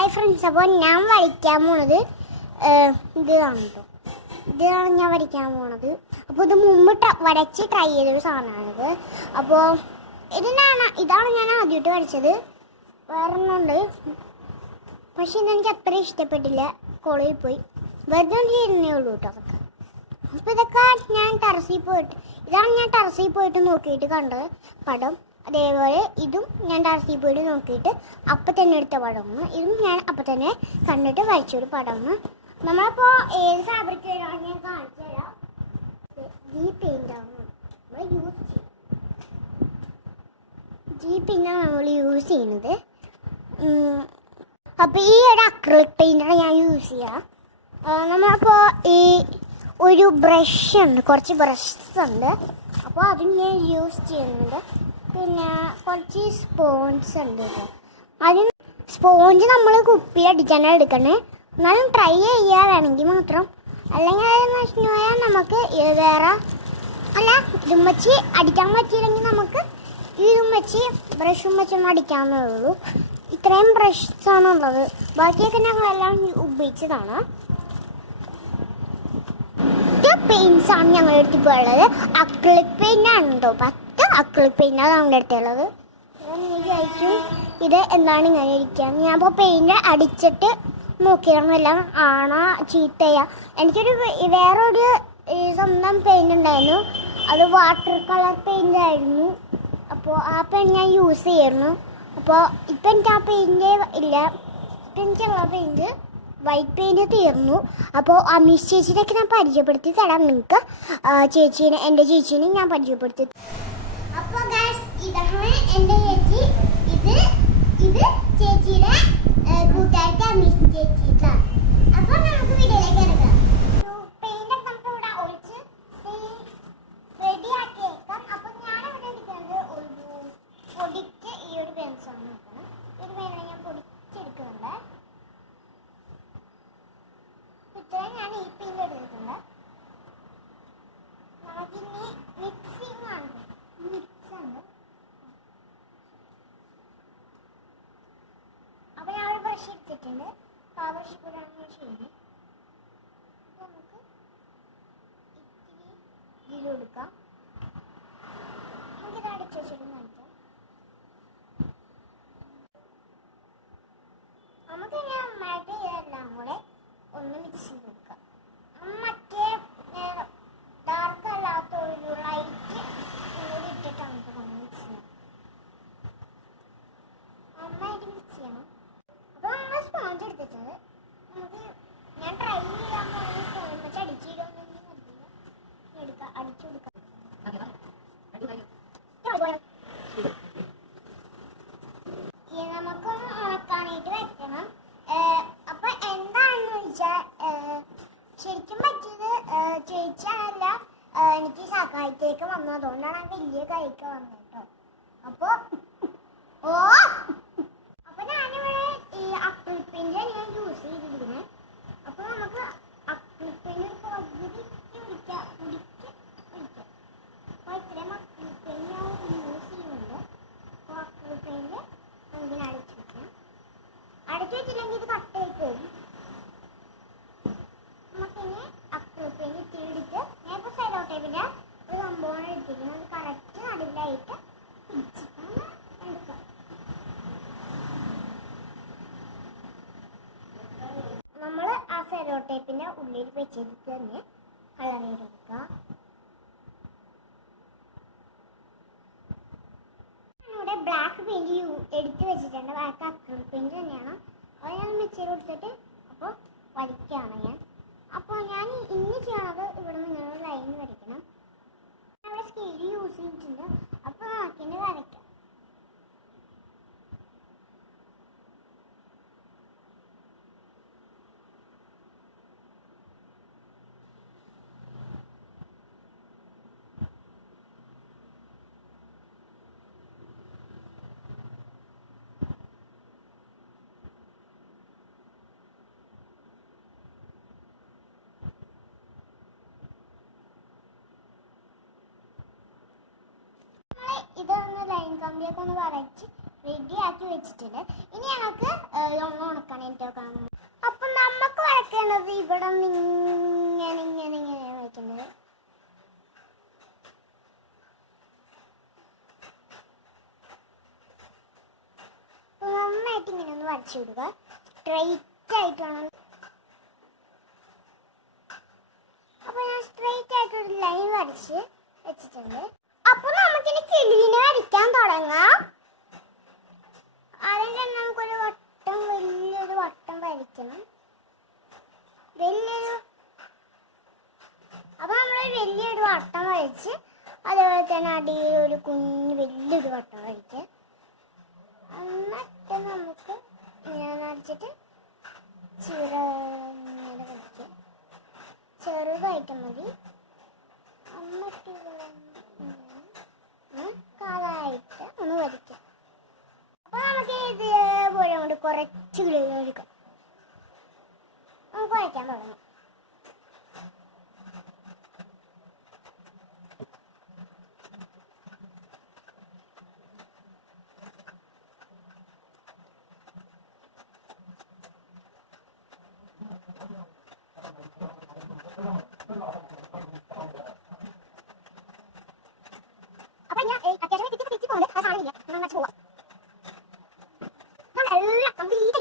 Hi friends, അപ്പോൾ ഞാൻ വരയ്ക്കാൻ പോണത് ഇതാണ് കേട്ടോ. ഇതാണ് ഞാൻ വരയ്ക്കാൻ പോണത്. അപ്പോൾ ഇത് മുമ്പ് വരച്ച് ട്രൈ ചെയ്തൊരു സാധനമാണിത്. അപ്പോൾ ഇതാണ് ഞാൻ ആദ്യമായിട്ട് വരച്ചത്. വേറെ ഒന്നുണ്ട്, പക്ഷെ ഇതെനിക്ക് അത്ര ഇഷ്ടപ്പെട്ടില്ല. കോളേജിൽ പോയി വെറുതെ ചെയ്യുന്നേ ഉള്ളൂ കേട്ടോ അതൊക്കെ. അപ്പോൾ ഇതൊക്കെ ഞാൻ ഇതാണ് ഞാൻ ടെറസിൽ പോയിട്ട് നോക്കിയിട്ട് കണ്ടത് പടം. അതേപോലെ ഇതും ഞാൻ ടെറസിൽ പോയിട്ട് നോക്കിയിട്ട് അപ്പം തന്നെ എടുത്ത പടമാണ്. ഇതും ഞാൻ അപ്പം തന്നെ കണ്ടിട്ട് വരച്ചൊരു പടമാണ്. നമ്മളിപ്പോൾ ഏത് ഫാബ്രിക് ഞാൻ കാണിച്ചു തരാം. ഈ പെയിൻ്റാണ് നമ്മൾ യൂസ് ചെയ്യുന്നത്. ഈ പെയിൻ്റാണ് നമ്മൾ യൂസ് ചെയ്യുന്നത്. അപ്പോൾ ഈ ഒരു അക്രിലിക് പെയിൻ്റാണ് ഞാൻ യൂസ് ചെയ്യുക. നമ്മളപ്പോൾ ഈ ഒരു ബ്രഷ് ഉണ്ട്, കുറച്ച് ബ്രഷസ് ഉണ്ട്. അപ്പോൾ അത് ഞാൻ യൂസ് ചെയ്യുന്നുണ്ട്. പിന്നെ കുറച്ച് സ്പോഞ്ച് ഉണ്ട് കേട്ടോ. അതിന് സ്പോഞ്ച് നമ്മൾ കുപ്പിയിലടിക്കാനാണ് എടുക്കണേ. എന്നാലും ട്രൈ ചെയ്യുക വേണമെങ്കിൽ മാത്രം. അല്ലെങ്കിൽ അതെന്ന് വെച്ചിട്ടുണ്ടെങ്കിൽ നമുക്ക് വേറെ ഇതും വെച്ച് അടിക്കാൻ പറ്റിയില്ലെങ്കിൽ നമുക്ക് ഇതും വെച്ച് ബ്രഷും വെച്ചൊന്നും അടിക്കാവുന്നേ ഉള്ളൂ. ഇത്രയും ബ്രഷാണ് ഉള്ളത്. ബാക്കിയൊക്കെ ഞങ്ങളെല്ലാം ഉപയോഗിച്ചതാണ്. പെയിൻസ് ആണ് ഞങ്ങളുടെ അടുത്ത് ഇപ്പോൾ ഉള്ളത്. അക്രിലിക് പെയിൻ്റാണ് കേട്ടോ. 10 അക്രിലിക് പെയിൻ്റാണ് ഞങ്ങളുടെ അടുത്തുള്ളത്. ഞാൻ വിചാരിച്ചു ഇത് എന്താണ് ഇങ്ങനെ ഇരിക്കുക. ഞാൻ ഇപ്പോൾ പെയിൻ്റ് അടിച്ചിട്ട് നോക്കിയതാണ് എല്ലാം ആണോ ചീത്തയാ. എനിക്കൊരു വേറൊരു സ്വന്തം പെയിൻ്റ് ഉണ്ടായിരുന്നു. അത് വാട്ടർ കളർ പെയിൻ്റ് ആയിരുന്നു. അപ്പോൾ ആ പെയിൻ്റ് ഞാൻ യൂസ് ചെയ്യായിരുന്നു. അപ്പോൾ ഇപ്പം എനിക്ക് ആ പെയിൻ്റ് ഇല്ല. ഇപ്പം എനിക്കുള്ള പെയിൻ്റ് വൈറ്റ് പെയിൻറ്റ് തീർന്നു. അപ്പോൾ അമീഷ് ചേച്ചിയൊക്കെ ഞാൻ പരിചയപ്പെടുത്തി തരാം നിങ്ങൾക്ക്. എൻ്റെ ചേച്ചീനെ ഞാൻ പരിചയപ്പെടുത്തി. അപ്പോൾ ഗൈസ്, ഇതാണ് എൻ്റെ ചേച്ചി. ഇത് ചേച്ചിയുടെ കൂട്ടുകാരിക്ക് അമീഷ് ചേച്ചിക്കാണ്. അപ്പോൾ നമുക്ക് വീഡിയോയിലേക്ക് ഇറങ്ങാം. പെയിൻ്റൊക്കെ നമുക്ക് ഇവിടെ ഒഴിച്ച് റെഡിയാക്കി വെക്കാം. അപ്പോൾ ഞാനിവിടെ എടുക്കുന്നത് ഒരു പൊടിക്ക് ഈ ഒരു പെൻസാണ് നോക്കണം. ഒരു പെയിനാണ് ഞാൻ പൊടിച്ചെടുക്കുന്നുണ്ട്. ഞാൻ ഈ പെയിൻ്റ് എടുത്തിട്ടുണ്ട്. നമുക്കിനി മിക്സിങ് ആണ്. മിക്സുണ്ട്. അപ്പോൾ ഞാൻ ഒരു ബ്രഷ് എടുത്തിട്ടുണ്ട്. ആ ബ്രഷ് കൂടെയാണ് ചെയ്യുന്നത്. നമുക്ക് ഇത്തിരി ഇതിൽ കൊടുക്കാം. നമുക്കിത് അടിച്ചു വെച്ചിട്ട് നോക്കാം. നമുക്കിനി നന്നായിട്ട് ഇതെല്ലാം കൂടെ ഒന്ന് മിക്സ് ചെയ്ത് കൊടുക്കാം. മറ്റേ ഡാർക്ക് അല്ലാത്ത ഒരു ലൈറ്റ് കൂടി ഇട്ടിട്ട് നമുക്ക് മിക്സ് ചെയ്യാം. നന്നായിട്ട് മിക്സ് ചെയ്യണം. അപ്പോൾ നമ്മൾ സ്പോഞ്ച് എടുത്തിട്ടത് നമുക്ക് ഞാൻ ട്രൈ ചെയ്യാൻ പോകുന്ന സ്പോഞ്ച് വെച്ച് അടിച്ചിടുമെന്നെങ്കിൽ മതിയില്ല. എടുക്കാം, അടിച്ചു കൊടുക്കാം. നമുക്ക് ഉണക്കാനായിട്ട് വെക്കണം. അപ്പോൾ എന്താണെന്ന് വെച്ചാൽ ശരിക്കും പറ്റിയത് ചേച്ചിയല്ല, എനിക്ക് സഹായിക്കേക്ക് വന്നു. അതുകൊണ്ടാണ് വലിയ കൈക്ക് വന്നത് കേട്ടോ. അപ്പോൾ ഞാനിവിടെ ഈ അക്രിലിക് പെയിൻ്റ് ഞാൻ യൂസ് ചെയ്തിരിക്കുന്നത്. അപ്പോൾ നമുക്ക് അക്രിലിക് പെയിൻ്റ് ഒരു പകുതി പിടിക്കാം. അപ്പോൾ ഇത്രയും അക്രിലിക് പെയിൻ്റ് ഞാൻ യൂസ് ചെയ്യുന്നുണ്ട്. അപ്പോൾ അക്രിലിക് പെയിൻ്റ് നമുക്കിങ്ങനെ അടിച്ചു വെക്കാം. അടിച്ചു വെച്ചില്ലെങ്കിൽ ഇത് കട്ടായി പോകും. നമുക്കിനി അക്രിലിക് പെയിൻ്റ് ഇത്തിരിയിട്ട് ഞാൻ ഇപ്പോൾ സെല്ലോ ടേപ്പിൻ്റെ ഒരു സംഭവമാണ് എടുത്തിരിക്കുന്നത്. അത് കറക്റ്റ് നടുവിലായിട്ട് പിടിച്ചിട്ടാണ് എടുക്കുക. നമ്മൾ ആ സെല്ലോ ടേപ്പിൻ്റെ ഉള്ളിൽ വെച്ചിട്ട് തന്നെ കളർ ചെയ്തെടുക്കുക. ഞാനിവിടെ ബ്ലാക്ക് പെയിൻറ് എടുത്ത് വെച്ചിട്ടുണ്ട്. ബ്ലാക്ക് അക്രിലിക് പെയിൻറ് തന്നെയാണ്. അത് ഞാൻ മിക്സിയിൽ കൊടുത്തിട്ട് അപ്പോൾ വരയ്ക്കുകയാണ് ഞാൻ. അപ്പോൾ ഞാൻ ഇനി ചെയ്യണത് ഇവിടെ നിങ്ങൾ ലൈൻ വരയ്ക്കണം. ഞാൻ ഇവിടെ സ്കെയിൽ യൂസ് ചെയ്തിട്ടുണ്ട്. അപ്പോൾ നോക്കിയിട്ട് വരയ്ക്കാം. ഇതൊന്ന് ലൈൻ കമ്പിയൊക്കെ ഒന്ന് വരച്ച് റെഡിയാക്കി വെച്ചിട്ടുണ്ട്. ഇനി ഞങ്ങൾക്ക് ഉണക്കാനായിട്ട് വെക്കണം. അപ്പം നമുക്ക് വരയ്ക്കേണ്ടത് ഇവിടെ ഇങ്ങനെ ഇങ്ങനെ ഇങ്ങനെ വയ്ക്കുന്നത്. നന്നായിട്ട് ഇങ്ങനെ ഒന്ന് വരച്ചു വിടുക. സ്ട്രെയിറ്റ് ആയിട്ട് വേണം. അപ്പോൾ ഞാൻ സ്ട്രെയിറ്റ് ആയിട്ടൊരു ലൈൻ വരച്ച് വെച്ചിട്ടുണ്ട്. അപ്പോൾ നമുക്കിനി കിളീനെ വരയ്ക്കാൻ തുടങ്ങാം. ആദ്യം തന്നെ നമുക്കൊരു വട്ടം, വലിയൊരു വട്ടം വരയ്ക്കണം. അപ്പോൾ നമ്മളൊരു വലിയൊരു വട്ടം വരച്ച് അതേപോലെ തന്നെ അടിയിൽ ഒരു കുഞ്ഞ് വലിയൊരു വട്ടം വരയ്ക്കുക. എന്നിട്ട് നമുക്ക് ഇങ്ങനെ വരച്ചിട്ട് ചിറങ്ങനെ വരയ്ക്കുക. ചെറുതായിട്ട് മതി. എന്നിട്ട് കാലായിട്ട് ഒന്ന് വരയ്ക്കുക. അപ്പോൾ നമുക്ക് ഇതേപോലെ കൊണ്ട് കുറച്ച് കിളികൾ എടുക്കാം. നമുക്ക് വരയ്ക്കാൻ തുടങ്ങാം. അപ്പൊ ഞാൻ അത്യാവശ്യം തിരിച്ചു പോകുന്നത് ആ സാധനം ഇല്ല. നമ്മൾ പോവാം. നമ്മളെല്ലാം കംപ്ലീറ്റ്